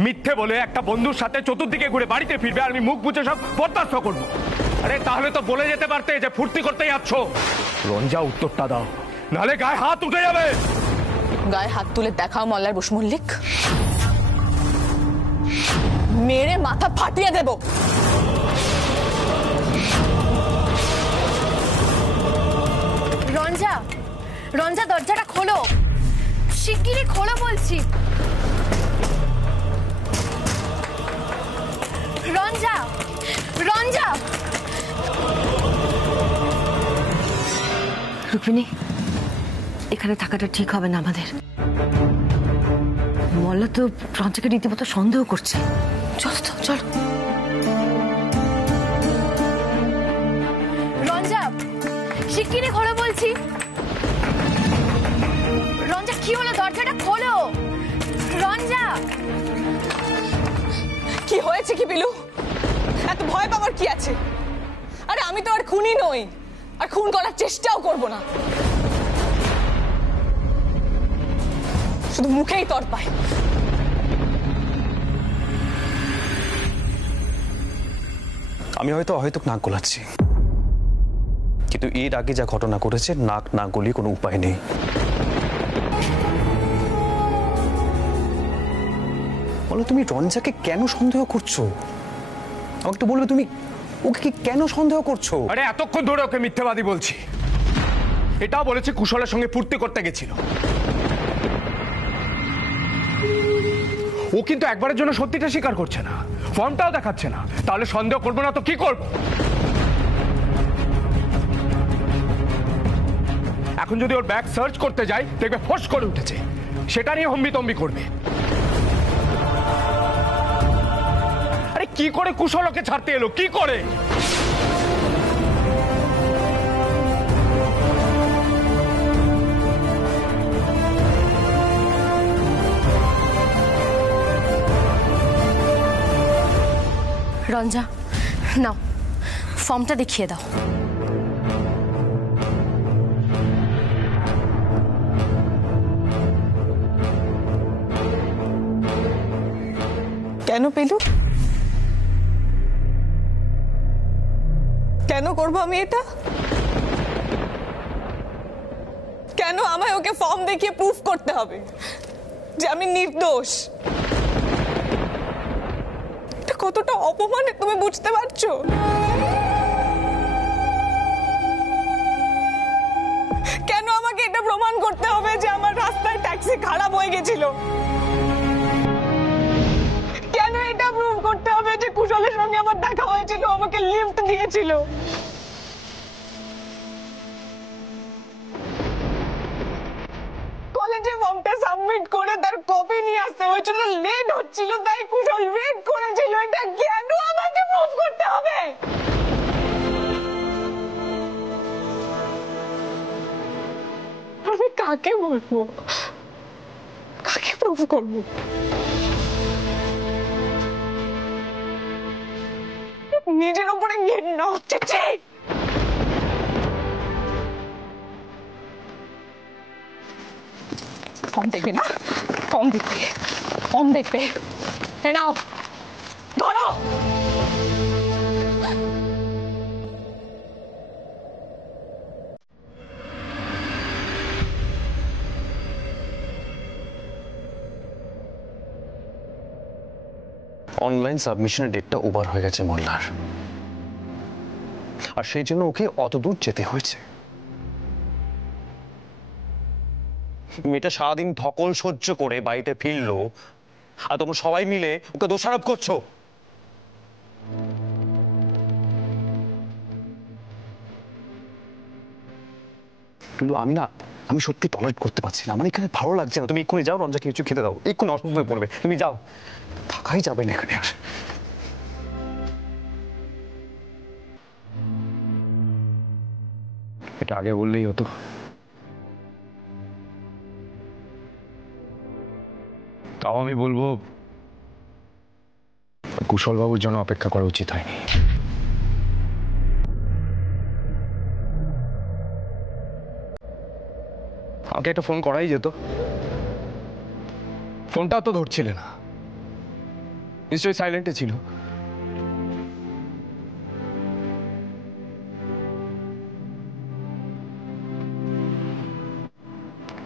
মিথ্যে বলে একটা বন্ধুর সাথে চতুর্দিকে ঘুরে বাড়িতে ফিরবে আর আমি মুখ বুঝে সব বরদাস্ত করবো? আরে তাহলে তো বলে যেতে পারতে যে ফুর্তি করতেই আছো। রঞ্জা, উত্তরটা দাও, নাহলে গায়ে হাত উঠে যাবে। গায়ে হাত তুলে দেখাও মল্লার বসু মল্লিক, মেরে মাথা ফাটিয়ে দেব। রঞ্জা, রঞ্জা দরজাটা খোলো, শিগগিরই খোলো বলছি। রঞ্জা, রঞ্জা। রুক্মিণী, এখানে থাকাটা ঠিক হবে না আমাদের। মল্লা তো রঞ্জাকে রীতিমতো সন্দেহ করছে। চল তো, চল। রঞ্জা, শিগগিরই খোলো বলছি। রঞ্জা, কি হলো? দরজাটা খোলো রঞ্জা। কি হয়েছে কি বিলু? এত ভয় পাওয়ার কি আছে? আরে আমি তো আর খুনি নই, আর খুন করার চেষ্টাও করব না। শুধু মুখেই তর পায়। আমি হয়তো অহেতুক নাক গলাচ্ছি, কিন্তু এর আগে যা ঘটনা করেছে নাক না গলিয়ে কোনো উপায় নেই। বলো, তুমি রঞ্জাকে কেন সন্দেহ করছো? আমাকে তো বলবে, তুমি ওকে কি কেন সন্দেহ করছো? আরে এতক্ষণ ধরে ওকে মিথ্যেবাদী বলছি। এটাও বলেছে কুশলের সঙ্গে ফুর্তি করতে গেছিল। ও কিন্তু একবারের জন্য সত্যিটা স্বীকার করছে না, ফর্মটাও দেখাচ্ছে না। তাহলে সন্দেহ করবো না তো কি করবো? এখন যদি ওর ব্যাগ সার্চ করতে যাই, দেখবে ফোর্স করে উঠেছে, সেটা নিয়ে হম্বিতম্বি করবে। আরে কি করে কুশল ওকে ছাড়তে এলো? কি করে? রঞ্জা, নাও ফর্মটা দেখিয়ে দাও। কেন পেলু? কেন করবো আমি এটা? কেন আমায় ওকে ফর্ম দেখিয়ে প্রুফ করতে হবে যে আমি নির্দোষ? এটা কতটা অপমানে তুমি বুঝতে পারছো? কেন আমাকে এটা প্রমাণ করতে হবে যে আমার রাস্তায় ট্যাক্সি খারাপ হয়ে গেছিল? কেন এটা প্রুভ করতে হবে যে কুশলের সঙ্গে আমার দেখা হয়েছিল, আমাকে লিফট দিয়েছিল? কলেজে ফর্মটা সাবমিট করে তার কপি নিয়ে আসতে হয়েছিল, লেট হচ্ছিল, তাই কুশল ওয়েট করেছিল। এটা কেন আমাকে প্রুভ করতে হবে? আমি কাকে বলবো? কাকে প্রুভ করবো? নিজের উপরে ঘৃণা হচ্ছে। ফর্ম দেখবে না? ফর্ম দেখবে, ফর্ম দেখবে। নাও ধরো। অনলাইন সাবমিশনের ডেটটা ওভার হয়ে গেছে মোল্লার, আর সেই জন্য ওকে অত দূর যেতে হয়েছে। মেয়েটা সারাদিন ধকল সহ্য করে বাড়িতে ফিরলো, আর তোমরা সবাই মিলে ওকে দোষারোপ করছো। কিন্তু আমি সত্যি টলারেট করতে পারছি না। আমার এখানে ভালো লাগছে না। তুমি এক্ষুনি যাও, রঞ্জাকে কিছু খেতে দাও। এক্ষুনি অসুস্থ হয়ে পড়বে। তুমি যাও, থাকাই যাবে না এখানে আর। এটা আগে বললেই হতো। তাও আমি বলবো কুশল বাবুর জন্য অপেক্ষা করা উচিত হয়নি। আমাকে একটা ফোন করাই যেত, ফোনটাও তো ধরছিলে না। নিশ্চয়ই সাইলেন্টে ছিল।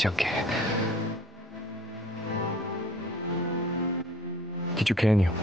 যাকে কিছু খেয়ে নিও।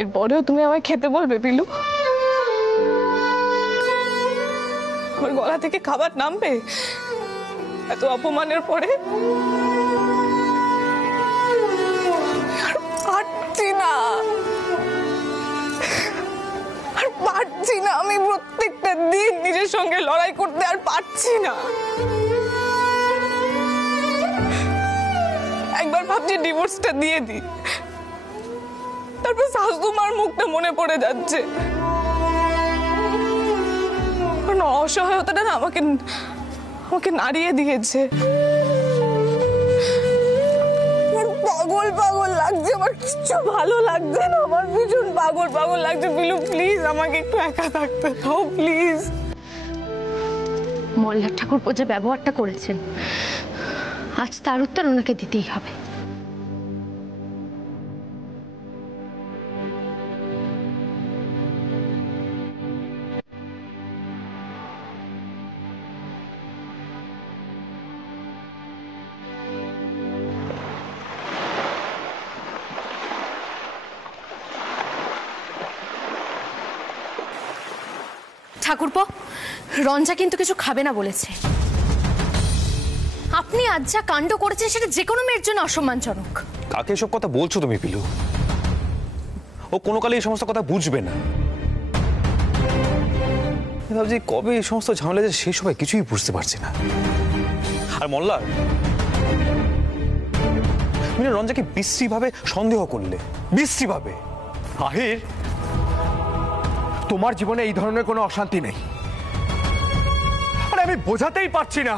এরপরেও তুমি আমায় খেতে বলবে পিলু? আমার গলা থেকে খাবার নামবে এত অপমানের পরে? আর পারছি না, আমি প্রত্যেকটা দিন নিজের সঙ্গে লড়াই করতে আর পারছি না। একবার ভাবছি ডিভোর্সটা দিয়ে দিই, তারপর শাশুমার মুখটা মনে পড়ে যাচ্ছে। অসহায়তাটা না আমাকে নাড়িয়ে দিয়েছে। পাগল লাগছে, আমার কিচ্ছু ভালো লাগছে না, আমার ভীষণ পাগল লাগছে। পিলু প্লিজ আমাকে একটু একা থাকতে দাও প্লিজ। মল্লার ঠাকুরপো যে ব্যবহারটা করেছেন, আজ তার উত্তর ওনাকে দিতেই হবে। ঠাকুরপো, রঞ্জা কিন্তু কিছু খাবে না বলেছে। আপনি আজ যা কাণ্ড করেছেন সেটা যে কোনো মেয়ের জন্য অসম্মানজনক। কাকে এসব কথা বলছো তুমি পিলু? ও কোনো কালে এই সমস্ত কথা বুঝবে না। ভাবছি কবে এই সমস্ত ঝামেলা যে শেষ হবে কিছুই বুঝতে পারছি না। আর মল্লার, তুমি রঞ্জাকে বিশ্রীভাবে সন্দেহ করলে, বিশ্রীভাবে। আহির, তোমার জীবনে এই ধরনের কোনো অশান্তি নেই। আরে আমি বোঝাতেই পারছি না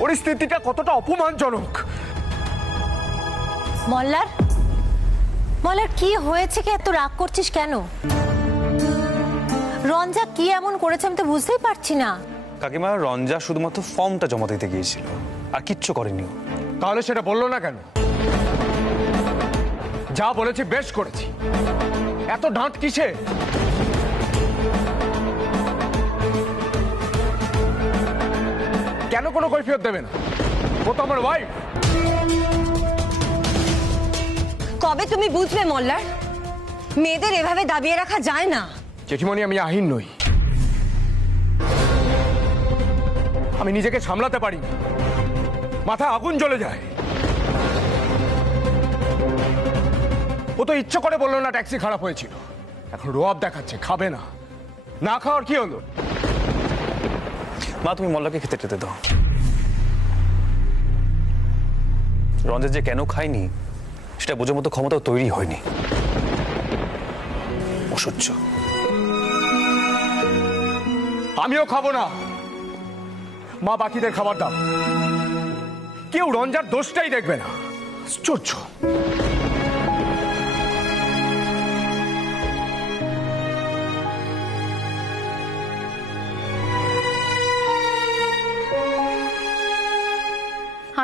পরিস্থিতিটা কতটা অপমানজনক। মল্লার কি হয়েছে? কি এত রাগ করছিস কেন? রঞ্জা কি এমন করেছে আমি তো বুঝতেই পারছি না। কাকিমা, রঞ্জা শুধুমাত্র ফর্মটা জমা দিতে গিয়েছিল, আর কিচ্ছু করেনি। তাহলে সেটা বললো না কেন? যা বলেছি বেশ করেছি, এত ডাঁট কিসে? কেন কোনো কৈফিয়ত দেবে না? ও তো আমার ওয়াইফ। কবে তুমি বুঝবে মল্লার, মেয়েদের এভাবে দাবিয়ে রাখা যায় না। জেঠিমণি, আমি আহিন নই, আমি নিজেকে সামলাতে পারি না, মাথায় আগুন জ্বলে যায়। ও তো ইচ্ছে করে বললো না ট্যাক্সি খারাপ হয়েছিল, এখন রোয়াব দেখাচ্ছে খাবে না। না খাওয়ার কি হলো? মা, তুমি মল্লাকে খেতে টেতে দাও। রঞ্জা যে কেন খায়নি সেটা বোঝার মতো ক্ষমতাও তৈরি হয়নি। অসহ্য। আমিও খাবো না। মা, বাকিদের খাবার দাও। কেউ রঞ্জার দোষটাই দেখবে না। আশ্চর্য।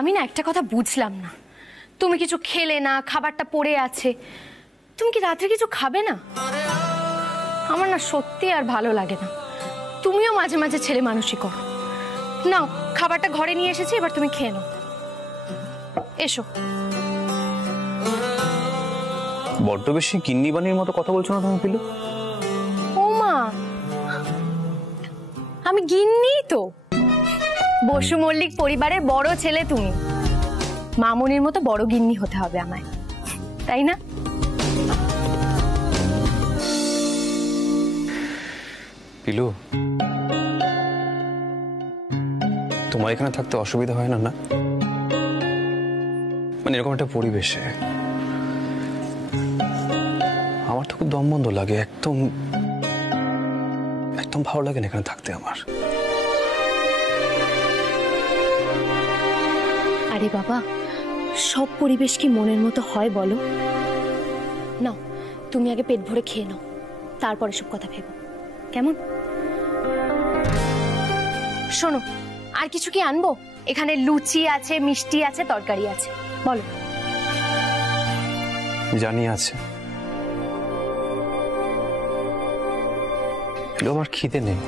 আমি না একটা কথা বুঝলাম না, তুমি কিছু খেলে না, খাবারটা পড়ে আছে, তুমি কি রাত্রে কিছু খাবে না? আমার না সত্যি আর ভালো লাগে না। তুমিও মাঝে মাঝে ছেলে মানুষই করো। নাও, খাবারটা ঘরে নিয়ে এসেছি, এবার তুমি খেয়ে নাও। এসো। বড্ড বেশি গিন্নি বানির মতো কথা বলছো না তুমি পিলু? ও মা, আমি গিন্নি তো। বসু মল্লিক পরিবারের বড় ছেলে তুমি, মামনির মতো বড় গিন্নি হতে হবে আমায়, তাই না? পিলু, তোমার এখানে থাকতে অসুবিধা হয় না? না মানে এরকম একটা পরিবেশে আমার তো খুব দম বন্ধ লাগে, একদম একদম ভালো লাগে না এখানে থাকতে আমার। আরে বাবা, সব পরিবেশ কি মনের মতো হয় বলো? নাও, তুমি আগে পেট ভরে খেয়ে নাও, তারপরে সব কথা ভেবো, কেমন? শোনো, আর কিছু কি আনবো? এখানে লুচি আছে, মিষ্টি আছে, তরকারি আছে, বলো। জানি আছে, আমার খিদে নেই।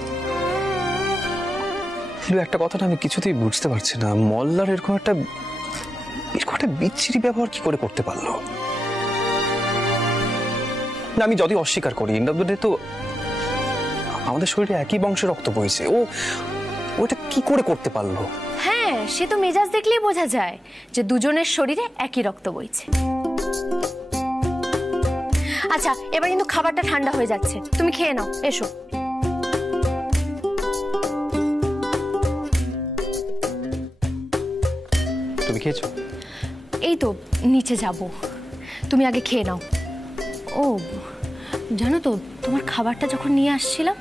একটা কথাটা আমি কিছুতেই বুঝতে পারছি না, মল্লার এরকম একটা বিচ্ছিরি ব্যবহার কি করে করতে পারলো? না, আমি যদি অস্বীকার করি, তো আমাদের শরীরে একই বংশের রক্ত বইছে, ওটা কি করে করতে পারলো? হ্যাঁ, সে তো মেজাজ দেখলেই বোঝা যায় যে দুজনের শরীরে একই রক্ত বইছে। আচ্ছা, এবার কিন্তু খাবারটা ঠান্ডা হয়ে যাচ্ছে, তুমি খেয়ে নাও, এসো। তুমি খেয়েছো? এই তো নিচে যাব, তুমি আগে খেয়ে নাও। ও জানো তো, তোমার খাবারটা যখন নিয়ে আসছিলাম,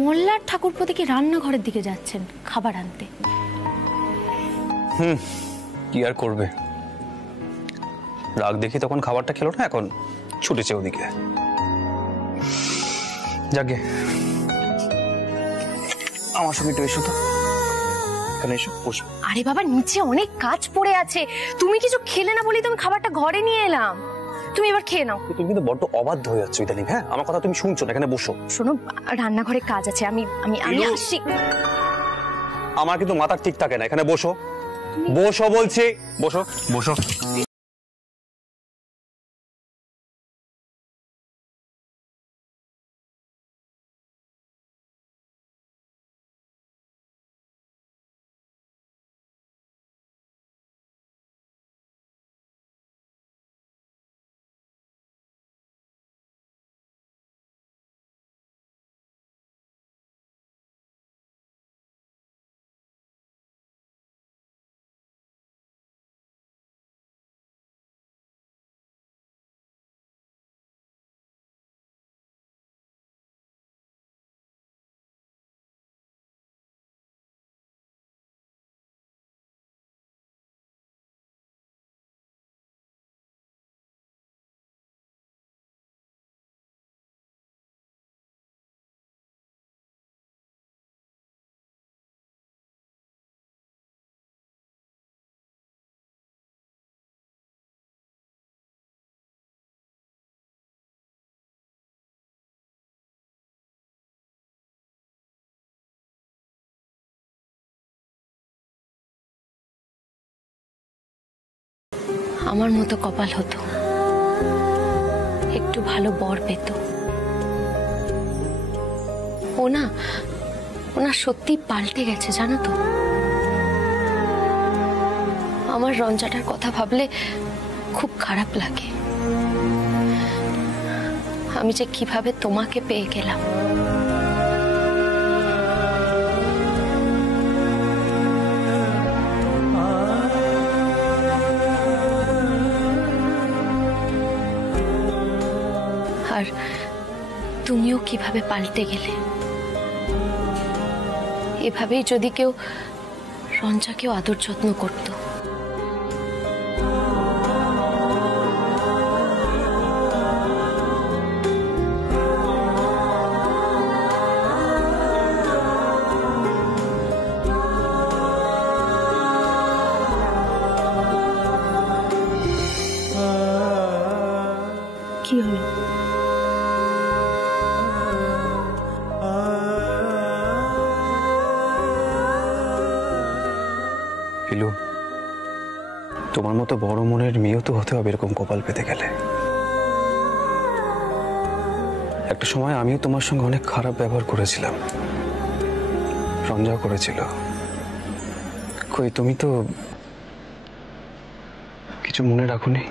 মোল্লার ঠাকুরপো দেখি রান্নাঘরের দিকে যাচ্ছেন খাবার আনতে। কি আর করবে, রাগ দেখি তখন খাবারটা খেলো না, এখন ছুটেছে ওদিকে। যাকে আমার সঙ্গে একটু এসো তো, এখানে এসো, বসো। আরে বাবা, নিচে অনেক কাজ পড়ে আছে, তুমি কিছু খেলে না বলেই তুমি খাবারটা ঘরে নিয়ে এলাম। তুমি এবার খেয়ে নাও। তুমি কিন্তু বড্ড অবাধ্য হয়ে যাচ্ছ ইদানিং। হ্যাঁ, আমার কথা তুমি শুনছো না, এখানে বসো। শোনো, রান্নাঘরে কাজ আছে, আমি আমি আমি আসছি। আমার কিন্তু মাথা ঠিক থাকে না, এখানে বসো, বসো বলছি, বসো বসো। আমার মতো কপাল হতো, একটু ভালো বর পেত। ও না সত্যি পাল্টে গেছে, জানো তো। আমার রঞ্জাটার কথা ভাবলে খুব খারাপ লাগে। আমি যে কিভাবে তোমাকে পেয়ে গেলাম। আর তুমিও কিভাবে পাল্টে গেলে। এভাবেই যদি কেউ রঞ্জাকেও আদর যত্ন করত। কি হলো? পিলু, তোমার মতো বড় মনের মেয়েও তো হতে হবে এরকম কপাল পেতে গেলে। একটা সময় আমিও তোমার সঙ্গে অনেক খারাপ ব্যবহার করেছিলাম, রঞ্জাও করেছিল। কই, তুমি তো কিছু মনে রাখোনি?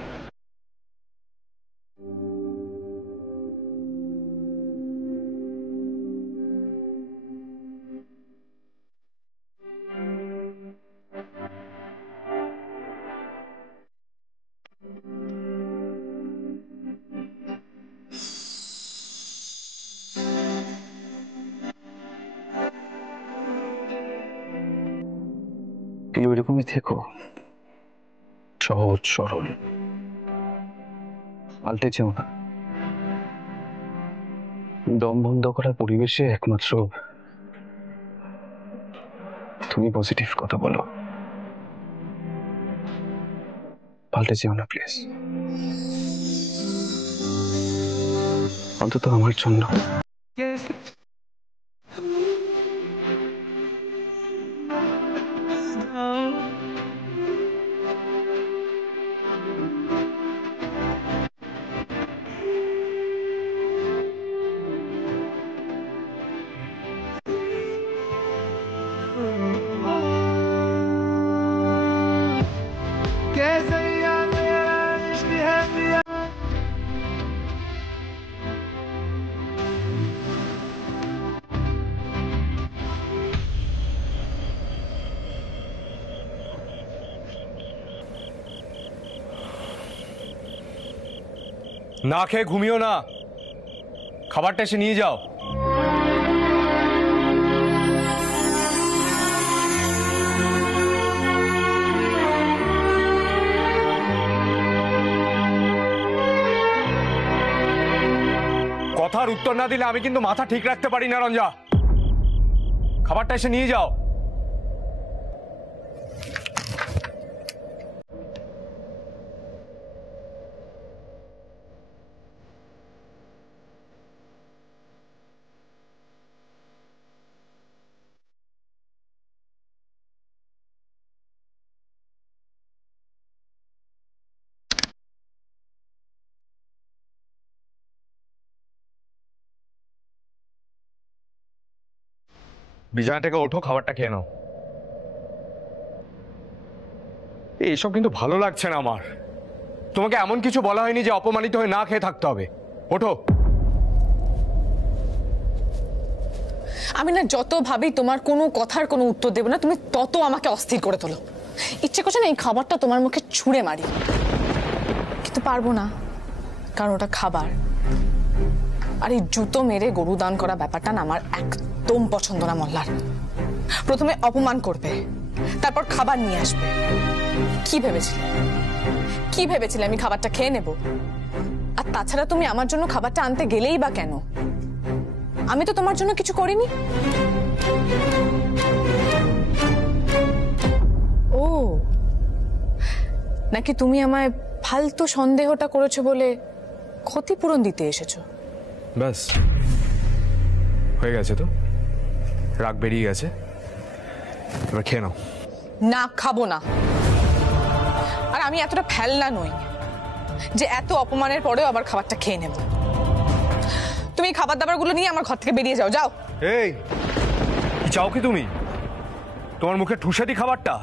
এরকমই থেকো, সহজ সরল, পাল্টে যেও না। দম বন্ধ করা পরিবেশে একমাত্র তুমি পজিটিভ কথা বলো, পাল্টে যেও না প্লিজ, অন্তত আমার জন্য। না খেয়ে ঘুমিও না, খাবারটা এসে নিয়ে যাও। কথার উত্তর না দিলে আমি কিন্তু মাথা ঠিক রাখতে পারি না রঞ্জা। খাবারটা এসে নিয়ে যাও। বিছানা থেকে ওঠো, খাবারটা খেয়ে নাও। এইসব কিন্তু ভালো লাগছে না আমার। তোমাকে এমন কিছু বলা হয়নি যে অপমানিত হয়ে না খেয়ে থাকতে হবে। ওঠো। আমি না যত ভাবি তোমার কোনো কথার কোনো উত্তর দেবো না, তুমি তত আমাকে অস্থির করে তোলো। ইচ্ছে করছে না এই খাবারটা তোমার মুখে ছুঁড়ে মারি, কিন্তু পারবো না, কারণ ওটা খাবার। আর এই জুতো মেরে গরু দান করা ব্যাপারটা না আমার একদম পছন্দ না মল্লার। প্রথমে অপমান করবে, তারপর খাবার নিয়ে আসবে। কি ভেবেছিলে আমি খাবারটা খেয়ে নেব? আর তাছাড়া তুমি আমার জন্য খাবারটা আনতে গেলেই বা কেন? আমি তো তোমার জন্য কিছু করিনি। ও নাকি তুমি আমায় ফালতু সন্দেহটা করেছো বলে ক্ষতিপূরণ দিতে এসেছো? ব্যাস হয়ে গেছে তো, রাগ বেরিয়ে গেছে, এবার খেয়ে নাও। না, খাবো না। আর আমি এতটা ফেলনা নই যে এত অপমানের পরেও আবার খাবারটা খেয়ে নেব। তুমি খাবার দাবারগুলো নিয়ে আমার ঘর থেকে বেরিয়ে যাও। যাও। এই কি চাও কি তুমি? তোমার মুখে ঠুসে দি খাবারটা?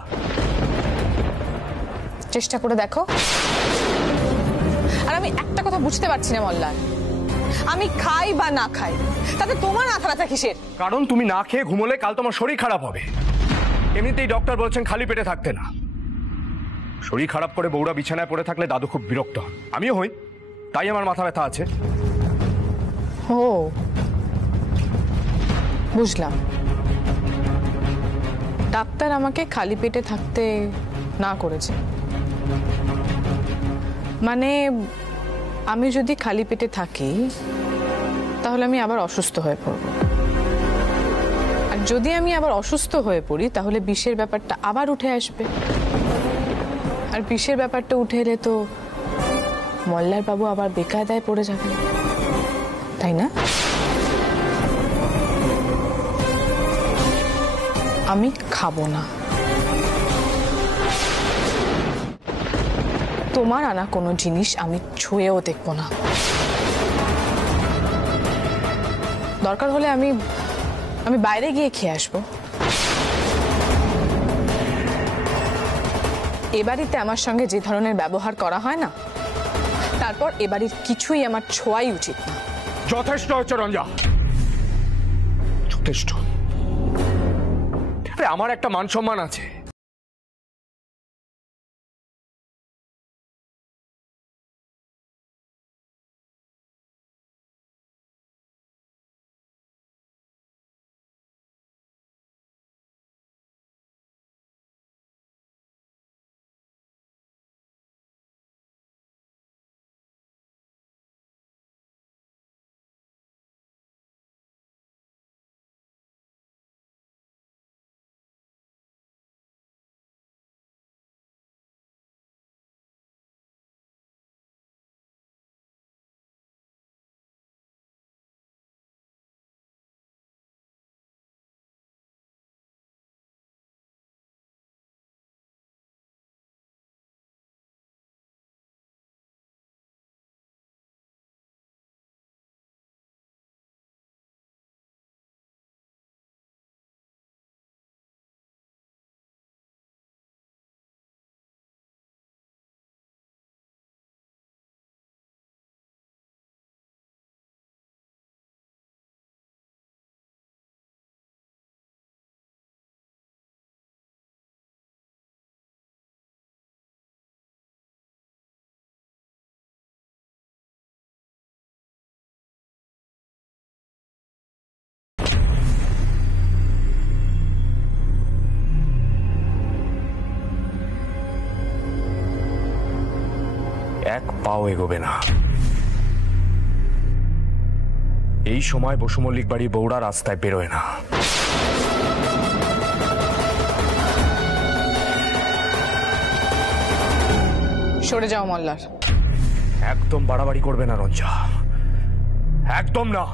চেষ্টা করে দেখো। আর আমি একটা কথা বুঝতে পারছি না মল্লার, আমি খাই বা না খাই তাতে তোমার মাথা ব্যথা কিসের? কারণ তুমি না খেয়ে ঘুমোলে কাল তোমার শরীর খারাপ হবে। এমনিতেই ডক্টর বলছেন খালি পেটে থাকতে না। শরীর খারাপ করে বউরা বিছানায় পড়ে থাকলে দাদু খুব বিরক্ত হন, আমিও হই, তাই আমার মাথা ব্যথা আছে। ও বুঝলাম, ডাক্তার আমাকে খালি পেটে থাকতে না করেছে। মানে আমি যদি খালি পেটে থাকি তাহলে আমি আবার অসুস্থ হয়ে পড়ব, আর যদি আমি আবার অসুস্থ হয়ে পড়ি তাহলে বিষের ব্যাপারটা আবার উঠে আসবে। আর বিষের ব্যাপারটা উঠে এলে তো মল্লার বাবু আবার বেকায়দায় পড়ে যাবে, তাই না? আমি খাবো না। তোমার আনা কোনো জিনিস আমি ছুঁয়েও দেখবো না। দরকার হলে আমি বাইরে গিয়ে খেয়ে আসবো। এ বাড়িতে আমার সঙ্গে যে ধরনের ব্যবহার করা হয় না, তারপর এ বাড়ির কিছুই আমার ছোঁয়াই উচিত না। যথেষ্ট হচ্ছে রঞ্জা, যথেষ্ট। আমার একটা মান সম্মান আছে। পাও এগোবে না। এই সময় বসু মল্লিক বাড়ি বউরা রাস্তায় বেরোয় না। সরে যাও মল্লার। একদম বাড়াবাড়ি করবে না রঞ্জা, একদম না।